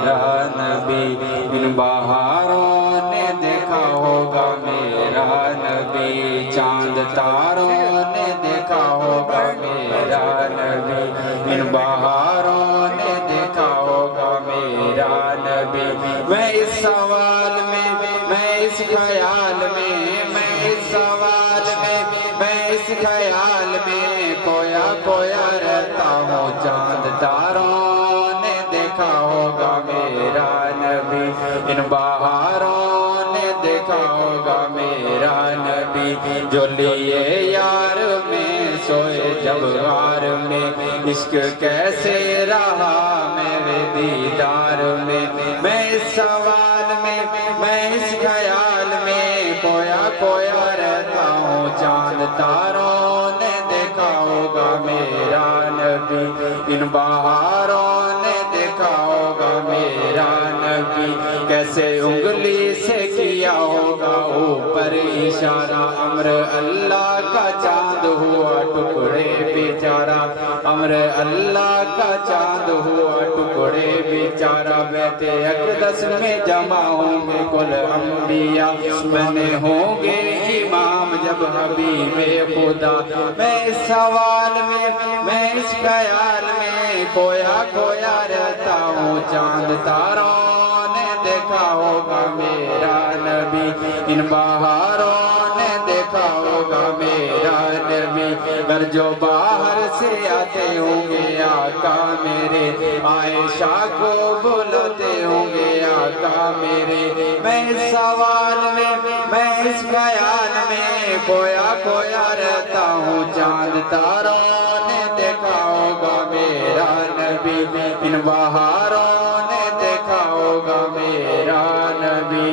میرا نبی، ان بہاروں نے دیکھا ہوگا میرا نبی، چاند تاروں نے دیکھا ہوگا میرا نبی، ان بہاروں نے دیکھا ہوگا میرا نبی۔ میں اس سوال میں، میں اس خیال میں، میں اس سوال میں، میں اس خیال میں کویا کویا رہتا ہوں، چاند تاروں نے دیکھا ہوگا میرا نبی، ان بہاروں نے دیکھا ہوگا میرا نبی، جو لیے یار میں سوئے جب غار میں، عشق کیسے رہا میرے دیدار میں۔ میں اس سوال میں، میں اس خیال میں کویا کویا رہتا ہوں، چاند تاروں نے دیکھا ہوگا میرا نبی، ان بہاروں نے دیکھا ہوگا میرا نبی، کیسے انگلی سے کیا ہوگا اوپر اشارہ، امر اللہ کا چاند ہوا ٹکڑے بیچارہ، امر اللہ کا چاند ہوا ٹکڑے بیچارہ، بیت اقدس میں جمع ہوں گے کل انبیاء، بنے ہوں گے امام جب حبیب خدا۔ میں اس سوال میں، میں اس خیال میں کویا کویا رہتا ہوں، چاند تاروں نے دیکھا ہوگا میرا نبی، ان بہاروں نے دیکھا ہوگا میرا نبی، گر جو باہر سے آتے ہوں گے آقا میرے، عائشہ کو بلاتے ہوں گے آقا میرے۔ میں اس سوال میں، میں اس خیال میں کویا کویا رہتا ہوں، چاند تاروں نے دیکھا ہوگا میرا نبی، ان بہاروں نے دیکھا ہوگا میرا نبی۔